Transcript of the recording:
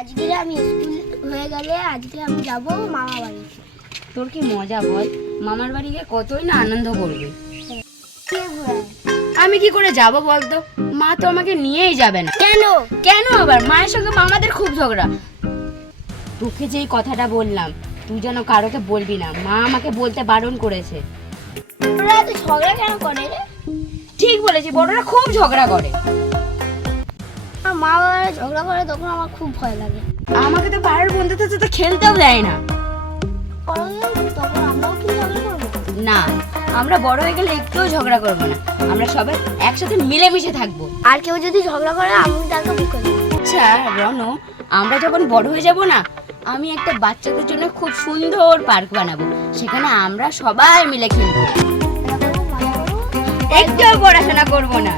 আজকে আমি স্কুল হয়ে গেলে আজকে আমি যাব মামা বাড়ি। তোর কি মজা বল, মামার বাড়ি গিয়ে কতই না আনন্দ করবে। আমি কি করে যাব বলতো, মা তো আমাকে নিয়েই যাবে না। কেন? কেন আবার? মায়ের সঙ্গে মামাদের খুব ঝগড়া। তোকে যেই কথাটা বললাম তুই যেন কারোকে বলবি না, মা আমাকে বলতে বারণ করেছে। ওরা তো ঝগড়া কেন করে রে? ঠিক বলেছি, বড়রা খুব ঝগড়া করে। আমার মা বাবারা ঝগড়া করে তখন আমার খুব ভয় লাগে। আমাকে তো পাড়ার বন্ধুদের সাথে খেলতেও দেয় না। তখন আমরাও কি ঝগড়া করবো? না, আমরা বড় হয়ে গেলে একটুও ঝগড়া করবো না, আমরা সবাই একসাথে মিলেমিশে থাকবো। আর কেউ যদি ঝগড়া করে আমি তাকে বুকে দেবো। আচ্ছা রনো, আমরা যখন বড় হয়ে যাব না, আমি একটা বাচ্চাদের জন্য খুব সুন্দর পার্ক বানাবো, সেখানে আমরা সবাই মিলে খেলবো, একটুও পড়াশোনা করবো না।